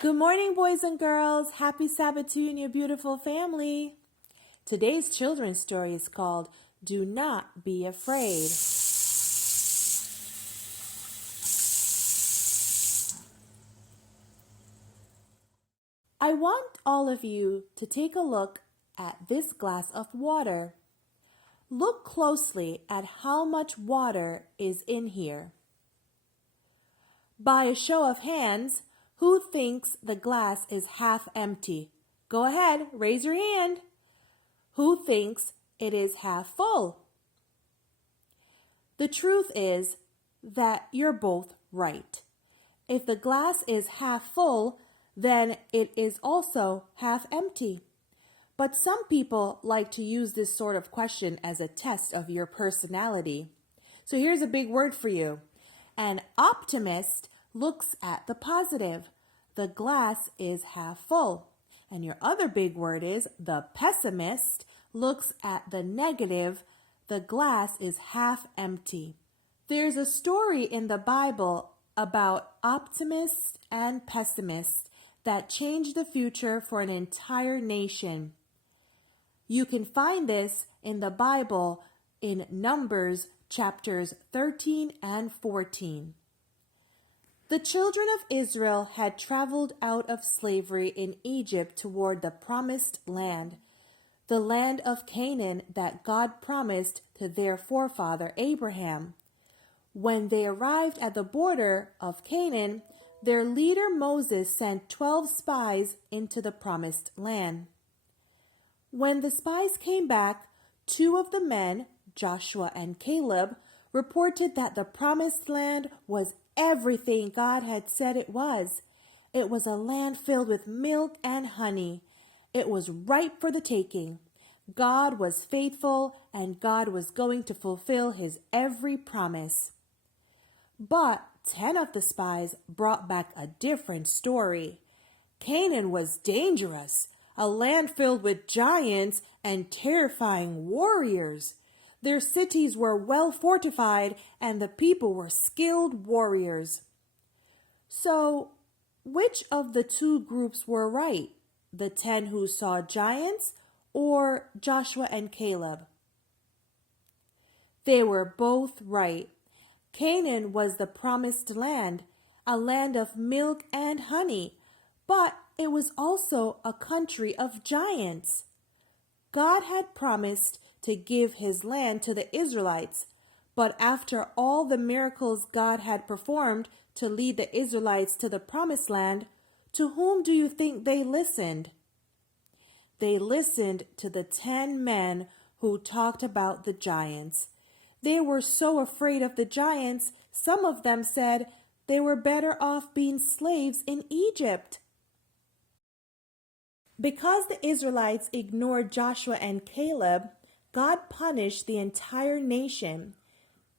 Good morning, boys and girls. Happy Sabbath to you and your beautiful family. Today's children's story is called Do Not Be Afraid. I want all of you to take a look at this glass of water. Look closely at how much water is in here. By a show of hands, who thinks the glass is half empty? Go ahead, raise your hand. Who thinks it is half full? The truth is that you're both right. If the glass is half full, then it is also half empty. But some people like to use this sort of question as a test of your personality. So here's a big word for you. An optimist looks at the positive. The glass is half full. And your other big word is the pessimist looks at the negative. The glass is half empty. There's a story in the Bible about optimists and pessimists that changed the future for an entire nation. You can find this in the Bible in Numbers chapters 13 and 14. The children of Israel had traveled out of slavery in Egypt toward the promised land, the land of Canaan that God promised to their forefather Abraham. When they arrived at the border of Canaan, their leader Moses sent 12 spies into the promised land. When the spies came back, 2 of the men, Joshua and Caleb, reported that the promised land was everything God had said it was. It was a land filled with milk and honey. It was ripe for the taking. God was faithful, and God was going to fulfill his every promise. But 10 of the spies brought back a different story. Canaan was dangerous, a land filled with giants and terrifying warriors. Their cities were well fortified, and the people were skilled warriors. So, which of the 2 groups were right? The 10 who saw giants or Joshua and Caleb? They were both right. Canaan was the promised land, a land of milk and honey, but it was also a country of giants. God had promised to give his land to the Israelites, but after all the miracles God had performed to lead the Israelites to the promised land, to whom do you think they listened? They listened to the 10 men who talked about the giants. They were so afraid of the giants, some of them said they were better off being slaves in Egypt. Because the Israelites ignored Joshua and Caleb, God punished the entire nation.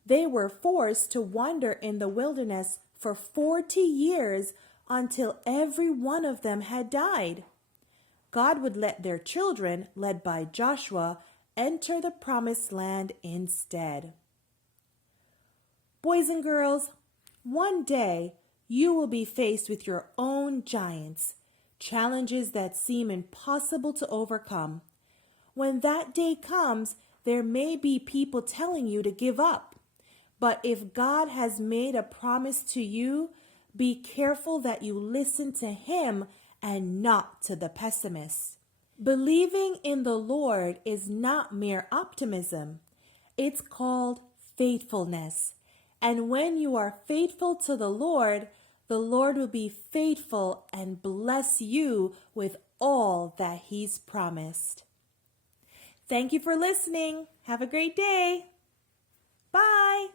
They were forced to wander in the wilderness for 40 years until every one of them had died. God would let their children, led by Joshua, enter the promised land instead. Boys and girls, one day you will be faced with your own giants, challenges that seem impossible to overcome. When that day comes, there may be people telling you to give up. But if God has made a promise to you, be careful that you listen to him and not to the pessimists. Believing in the Lord is not mere optimism. It's called faithfulness. And when you are faithful to the Lord will be faithful and bless you with all that he's promised. Thank you for listening. Have a great day. Bye.